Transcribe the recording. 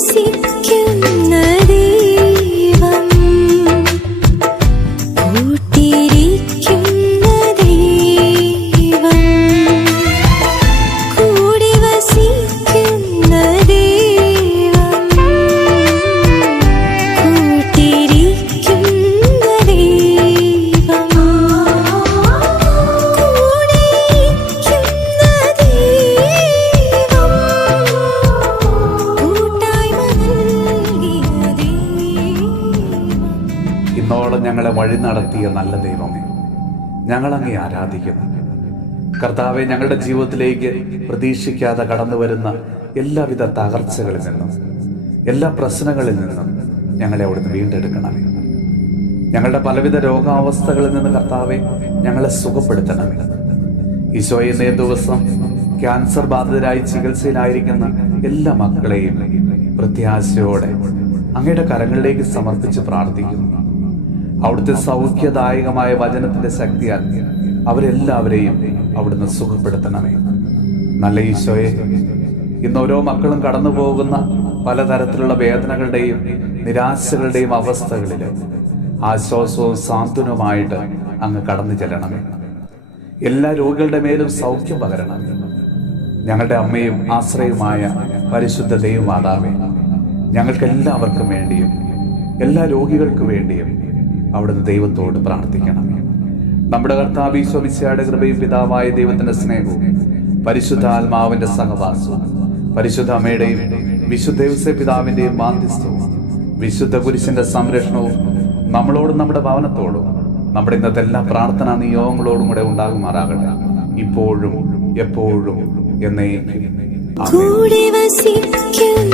വസിക്കുന്ന ദൈവം, കൂട്ടിരിക്കുന്ന ദൈവം, കൂടി വസിക്കുന്ന ദൈവം, കൂട്ടിരിക്കുന്ന ദൈവം, കൂടിയിരിക്കുന്ന ദൈവം, കൂട്ടായ്മ നൽകിയ ദൈവം. ഇന്നോളം ഞങ്ങളെ വഴി നടത്തിയ നല്ല ദൈവമേ, ഞങ്ങളങ്ങേ ആരാധിക്കുന്നു. കർത്താവെ, ഞങ്ങളുടെ ജീവിതത്തിലേക്ക് പ്രതീക്ഷിക്കാതെ കടന്നു വരുന്ന എല്ലാവിധ തകർച്ചകളിൽ നിന്നും എല്ലാ പ്രശ്നങ്ങളിൽ നിന്നും ഞങ്ങളെ അവിടുന്ന് വീണ്ടെടുക്കണമേ. ഞങ്ങളുടെ പലവിധ രോഗാവസ്ഥകളിൽ നിന്ന് കർത്താവെ ഞങ്ങളെ സുഖപ്പെടുത്തണമേ. ഈശോയെ, ഇന്നേ ദിവസം ക്യാൻസർ ബാധിതരായി ചികിത്സയിലായിരിക്കുന്ന എല്ലാ മക്കളെയും പ്രത്യാശയോടെ അങ്ങയുടെ കരങ്ങളിലേക്ക് സമർപ്പിച്ച് പ്രാർത്ഥിക്കുന്നു. അവിടുത്തെ സൗഖ്യദായകമായ വചനത്തിന്റെ ശക്തിയാൽ അവരെല്ലാവരെയും അവിടുന്ന് സുഖപ്പെടുത്തണമേ. നല്ല ഈശോയെ, ഇന്ന് ഓരോ മക്കളും കടന്നു പോകുന്ന പലതരത്തിലുള്ള വേദനകളുടെയും നിരാശകളുടെയും അവസ്ഥകളിൽ ആശ്വാസവും സാന്ത്വനവുമായിട്ട് അങ്ങ് കടന്നു ചെല്ലണമേ. എല്ലാ രോഗികളുടെ മേലും സൗഖ്യം പകരണമേ. ഞങ്ങളുടെ അമ്മയും ആശ്രയവുമായ പരിശുദ്ധ ദൈവമാതാവേ, ഞങ്ങൾക്കെല്ലാവർക്കും വേണ്ടിയും എല്ലാ രോഗികൾക്ക് വേണ്ടിയും അവിടുന്ന് ദൈവത്തോട് പ്രാർത്ഥിക്കണമേ. നമ്മുടെ കർത്താവ് ഈശോ മിശിഹായുടെ കൃപയും പിതാവായ ദൈവത്തിന്റെ സ്നേഹവും പരിശുദ്ധ ആത്മാവിന്റെ സഹവാസവും പരിശുദ്ധ അമ്മയുടെയും വിശുദ്ധ ഔസേപ്പ് പിതാവിന്റെയും മാധ്യസ്ഥവും വിശുദ്ധ കുരിശിന്റെ സംരക്ഷണവും നമ്മളോടും നമ്മുടെ ഭവനത്തോടും നമ്മുടെ ഇന്നത്തെ എല്ലാ പ്രാർത്ഥനാ നിയോഗങ്ങളോടും കൂടെ ഉണ്ടാകുമാറാകട്ടെ, ഇപ്പോഴും എപ്പോഴും എന്നേക്കും. കൂടി വസിക്കുന്ന